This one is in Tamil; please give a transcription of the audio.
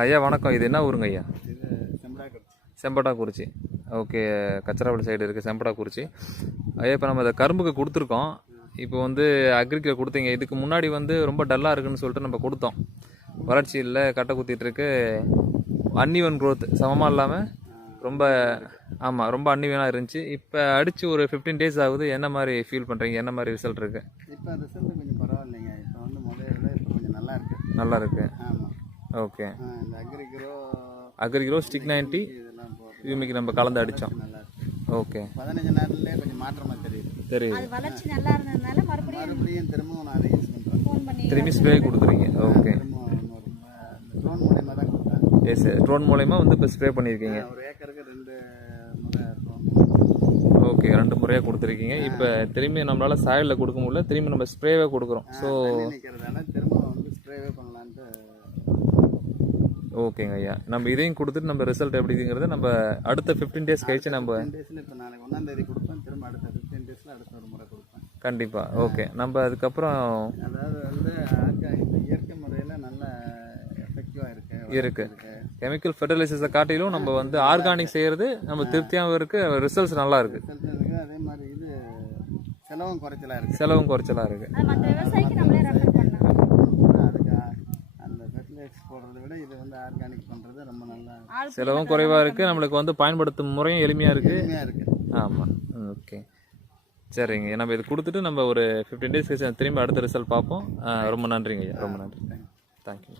ஐயா வணக்கம். இது என்ன ஊருங்க ஐயா? இது செம்பட்டாக்குறிச்சி ஓகே கச்சராவளி சைடு இருக்குது செம்பட்டாக்குறிச்சி ஐயா இப்போ நம்ம இந்த கரும்புக்கு கொடுத்துருக்கோம். இப்போ வந்து அக்ரிக்கு கொடுத்தீங்க. இதுக்கு முன்னாடி வந்து ரொம்ப டல்லாக இருக்குன்னு சொல்லிட்டு நம்ம கொடுத்தோம். வளர்ச்சி இல்லை கட்டை குத்திட்டு இருக்கு. அன்னிவன் growth சமமாக இல்லாமல் ரொம்ப ஆமாம் ரொம்ப அன்னிவனாக இருந்துச்சு. இப்போ அடித்து ஒரு ஃபிஃப்டீன் டேஸ் ஆகுது. என்ன மாதிரி ஃபீல் பண்ணுறீங்க என்ன மாதிரி ரிசல்ட் இருக்குது இப்போ ரிசல்ட் கொஞ்சம் பரவாயில்லைங்க. இப்போ வந்து முதல்ல இப்போ கொஞ்சம் நல்லா இருக்கு. நல்லா இருக்கு. ஆமாம் ஓகே. இந்த அக்ரிக்ரோ அக்ரிக்ரோ ஸ்டிக் நைன்ட்டி யூமிக்கு நம்ம கலந்து அடித்தோம் ஓகே. பதினஞ்சு நாள்லயே கொஞ்சம் மாற்றமாக தெரியுது. தெரியுது. அது வளர்ச்சி நல்லா இருந்ததுனால மறுபடியும் மறுபடியும் திரும்பவும் நான் அதை யூஸ் பண்ணுறேன் ஃபோன் பண்ணி திரும்பி ஸ்ப்ரே கொடுக்குறீங்க. ஓகே. ட்ரோன் தான் கொடுத்தேன். எஸ் ட்ரோன் மூலயமா வந்து இப்போ ஸ்ப்ரே பண்ணியிருக்கீங்க. ஒரு ஏக்கருக்கு ரெண்டு ஓகே ரெண்டு முறையாக கொடுத்துருக்கீங்க. இப்போ திரும்பி நம்மளால சாயலில் கொடுக்க முடியல. திரும்பி நம்ம ஸ்ப்ரேவே கொடுக்குறோம். ஸோ திரும்ப வந்து ஸ்ப்ரேவே பண்ணலான்ட்டு ஓகேங்க ஐயா. நம்ம இதையும் கொடுத்துட்டு நம்ம ரிசல்ட் எப்படிங்கிறத நம்ம அடுத்த ஃபிஃப்டீன் டேஸ் கழிச்சு நம்ம டேஸில் இப்போ நாளைக்கு ஒன்றாம் தேதி கொடுப்பேன். திரும்ப அடுத்த ஃபிஃப்டீன் டேஸில் அடுத்த ஒரு முறை கொடுப்பேன். கண்டிப்பாக ஓகே. நம்ம அதுக்கப்புறம் அதாவது வந்து ஆர்கா இந்த இயற்கை முறையில் நல்ல எஃபெக்டிவாக இருக்கு இருக்கு. கெமிக்கல் ஃபெர்டிலைசர்ஸை காட்டிலும் நம்ம வந்து ஆர்கானிக் செய்கிறது நம்ம திருப்தியாகவும் இருக்குது ரிசல்ட்ஸ் நல்லா இருக்குது அதே மாதிரி இது செலவும் குறைச்சலாக இருக்கு. செலவும் குறைச்சலாக இருக்குது போடுறத விட இது வந்து ஆர்கானிக் பண்ணுறது ரொம்ப நல்லா செலவும் குறைவாக இருக்குது நம்மளுக்கு வந்து பயன்படுத்தும் முறையும் எளிமையாக இருக்குது எளிமையாக இருக்கு. ஆமாம் ஓகே. சரிங்க. நம்ம இது கொடுத்துட்டு நம்ம ஒரு ஃபிஃப்டீன் டேஸ் கழிச்சு திரும்பி அடுத்த ரிசல்ட் பார்ப்போம். ரொம்ப நன்றிங்க ஐயா. ரொம்ப நன்றி. தேங்க்யூ.